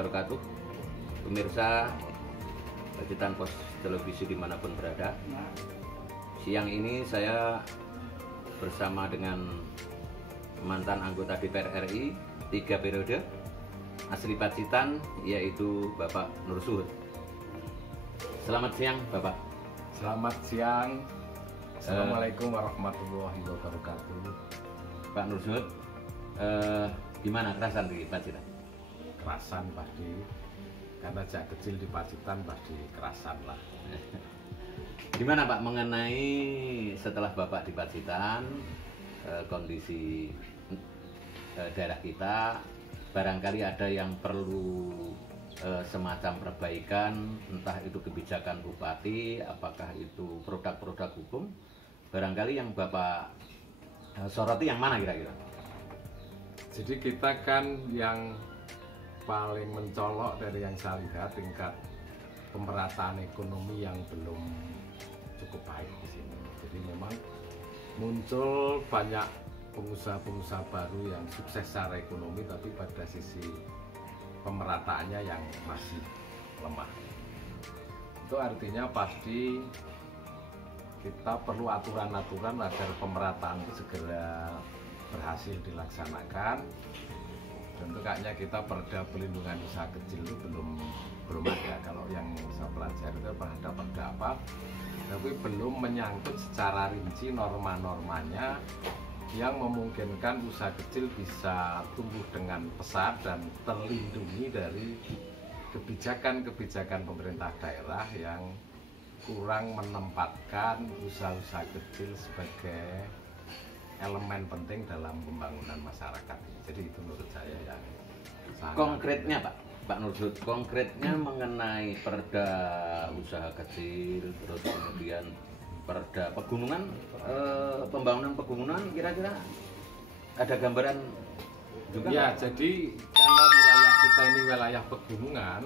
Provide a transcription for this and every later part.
wabarakatuh. Pemirsa Pacitan Pos Televisi dimanapun berada, siang ini saya bersama dengan mantan anggota DPR RI 3 periode asli Pacitan, yaitu Bapak Nur Suhud. Selamat siang Bapak. Selamat siang. Assalamualaikum warahmatullahi wabarakatuh. Pak Nur Suhud, gimana kerasan di Pacitan? Kerasan pasti, karena sejak kecil di Pacitan pasti kerasan lah. Gimana Pak mengenai setelah Bapak di Pacitan, kondisi daerah kita, barangkali ada yang perlu semacam perbaikan, entah itu kebijakan bupati, apakah itu produk-produk hukum, barangkali yang Bapak soroti yang mana kira-kira? Jadi kita kan yang paling mencolok dari yang saya lihat tingkat pemerataan ekonomi yang belum cukup baik di sini. Jadi memang muncul banyak pengusaha-pengusaha baru yang sukses secara ekonomi, tapi pada sisi pemerataannya yang masih lemah. Itu artinya pasti kita perlu aturan-aturan agar pemerataan itu segera berhasil dilaksanakan. Dan kayaknya kita perda pelindungan usaha kecil itu belum ada. Kalau yang saya pelajari itu ada perda apa, tapi belum menyangkut secara rinci norma-normanya yang memungkinkan usaha kecil bisa tumbuh dengan pesat dan terlindungi dari kebijakan-kebijakan pemerintah daerah yang kurang menempatkan usaha-usaha kecil sebagai elemen penting dalam pembangunan masyarakat ini. Jadi itu menurut saya yang sangat konkretnya Pak Nur Suhud, konkretnya mengenai perda usaha kecil, terus kemudian perda pegunungan, pembangunan pegunungan, kira-kira ada gambaran juga? Ya, jadi karena wilayah kita ini wilayah pegunungan,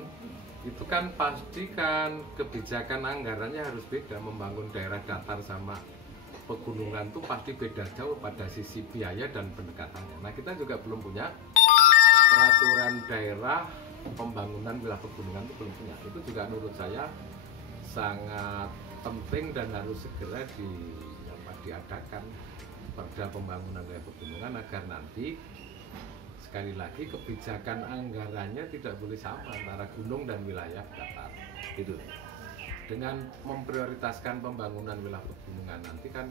itu kan pasti kan kebijakan anggarannya harus beda. Membangun daerah datar sama pegunungan itu pasti beda jauh pada sisi biaya dan pendekatannya. Nah, kita juga belum punya peraturan daerah pembangunan wilayah pegunungan, itu belum punya. Itu juga menurut saya sangat penting dan harus segera diadakan perda pembangunan wilayah pegunungan agar nanti sekali lagi kebijakan anggarannya tidak boleh sama antara gunung dan wilayah datar. Itu dengan memprioritaskan pembangunan wilayah pegunungan nanti kan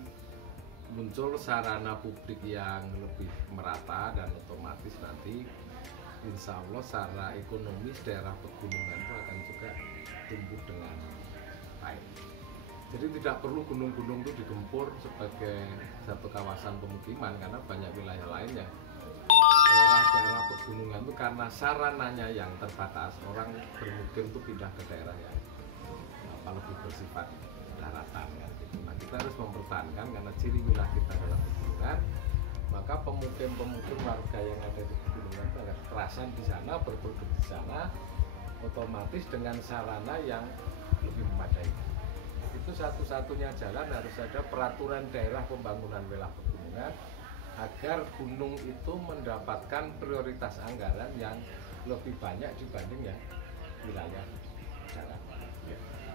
muncul sarana publik yang lebih merata dan otomatis nanti insya Allah secara ekonomis daerah pegunungan itu akan juga tumbuh dengan baik. Jadi tidak perlu gunung-gunung itu digempur sebagai satu kawasan pemukiman, karena banyak wilayah lainnya daerah-daerah pegunungan itu karena sarananya yang terbatas, orang bermukim itu pindah ke daerah yang lebih bersifat daratan kan gitu. Nah, kita harus mempertahankan karena ciri wilayah kita adalah pegunungan, maka pemukim-pemukim warga yang ada di pegunungan itu akan kerasan di sana, berproduksi di sana, otomatis dengan sarana yang lebih memadai. Itu satu-satunya jalan, harus ada peraturan daerah pembangunan wilayah pegunungan agar gunung itu mendapatkan prioritas anggaran yang lebih banyak dibanding yang wilayah daratan.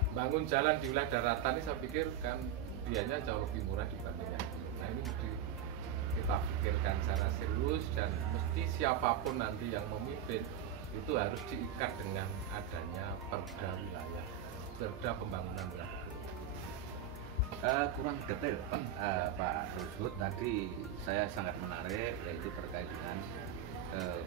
Bangun jalan di wilayah daratan ini saya pikir kan biayanya jauh lebih murah dibanding yang gunung. Nah, ini mesti kita pikirkan secara serius, dan mesti siapapun nanti yang memimpin itu harus diikat dengan adanya perda wilayah, perda pembangunan wilayah. Kurang detail Pak Nur Suhud, tadi saya sangat menarik, yaitu terkait dengan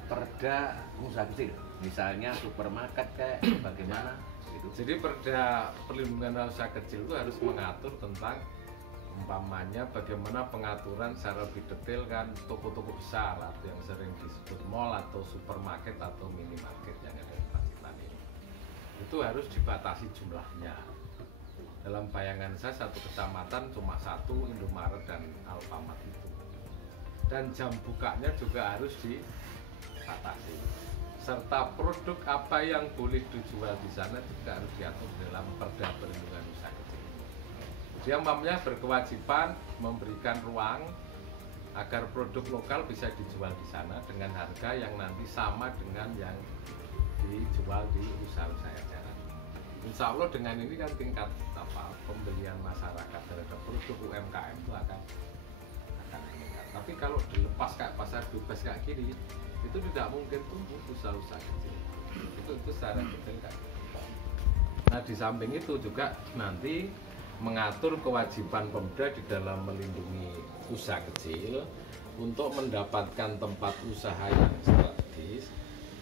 perda usaha kecil, misalnya supermarket kayak bagaimana gitu. Jadi perda perlindungan usaha kecil itu harus mengatur tentang umpamanya bagaimana pengaturan secara lebih detail kan toko-toko besar atau yang sering disebut mall atau supermarket atau minimarket yang ada di Pacitan ini. Itu harus dibatasi jumlahnya. Dalam bayangan saya satu kecamatan cuma satu Indomaret dan Alfamart itu. Dan jam bukanya juga harus dibatasi. Serta produk apa yang boleh dijual di sana juga harus diatur dalam perda perlindungan usaha kecil. Dia umpamanya berkewajiban memberikan ruang agar produk lokal bisa dijual di sana dengan harga yang nanti sama dengan yang dijual di usaha-usaha eceran. Insya Allah dengan ini kan tingkat pembelian masyarakat terhadap produk UMKM itu akan meningkat. Tapi kalau dilepas kayak pasar bebas kayak gini, itu tidak mungkin tumbuh usaha-usaha kecil. Itu secara detail kan. Nah di samping itu juga nanti mengatur kewajiban Pemda di dalam melindungi usaha kecil untuk mendapatkan tempat usaha yang strategis,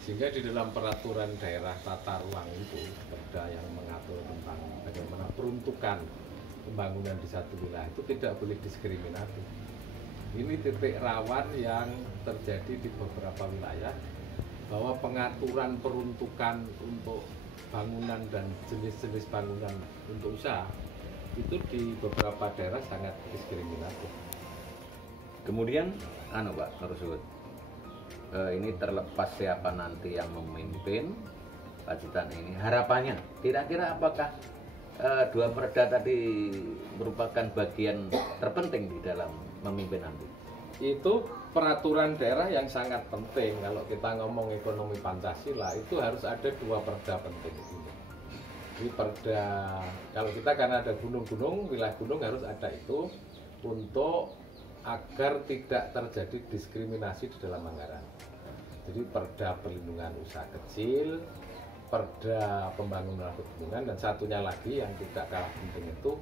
sehingga di dalam peraturan daerah tata ruang itu Pemda yang mengatur tentang bagaimana peruntukan pembangunan di satu wilayah itu tidak boleh diskriminatif. Ini titik rawan yang terjadi di beberapa wilayah, bahwa pengaturan peruntukan untuk bangunan dan jenis-jenis bangunan untuk usaha itu di beberapa daerah sangat diskriminatif. Kemudian, Pak Nursyud, ini terlepas siapa nanti yang memimpin Pacitan ini, harapannya kira-kira apakah dua perda tadi merupakan bagian terpenting di dalam memimpin nanti? Itu peraturan daerah yang sangat penting. Kalau kita ngomong ekonomi Pancasila itu harus ada dua perda penting ini. Di perda, kalau kita kan ada gunung-gunung, wilayah gunung harus ada itu untuk agar tidak terjadi diskriminasi di dalam anggaran. Jadi perda perlindungan usaha kecil, perda pembangunan pegunungan, dan satunya lagi yang tidak kalah penting itu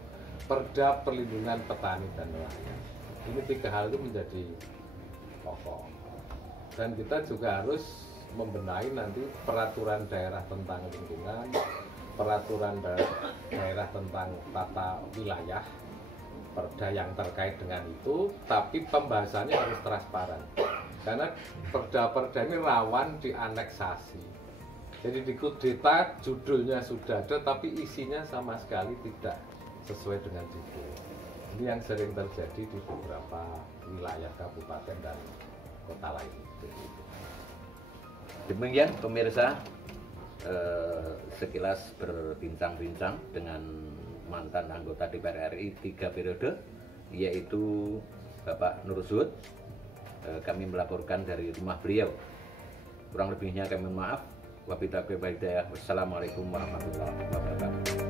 perda perlindungan petani dan nelayan. Ini tiga hal itu menjadi pokok. Dan kita juga harus membenahi nanti peraturan daerah tentang lingkungan, peraturan daerah tentang tata wilayah, perda yang terkait dengan itu, tapi pembahasannya harus transparan. Karena perda-perda ini rawan dianeksasi. Jadi di kudeta judulnya sudah ada, tapi isinya sama sekali tidak sesuai dengan judul. Ini yang sering terjadi di beberapa wilayah kabupaten dan kota lain. Demikian pemirsa, sekilas berbincang-bincang dengan mantan anggota DPR RI 3 periode, yaitu Bapak Nursyud. Kami melaporkan dari rumah beliau. Kurang lebihnya kami maaf. Wabillahi taufiq wal hidayah. Wassalamualaikum warahmatullahi wabarakatuh.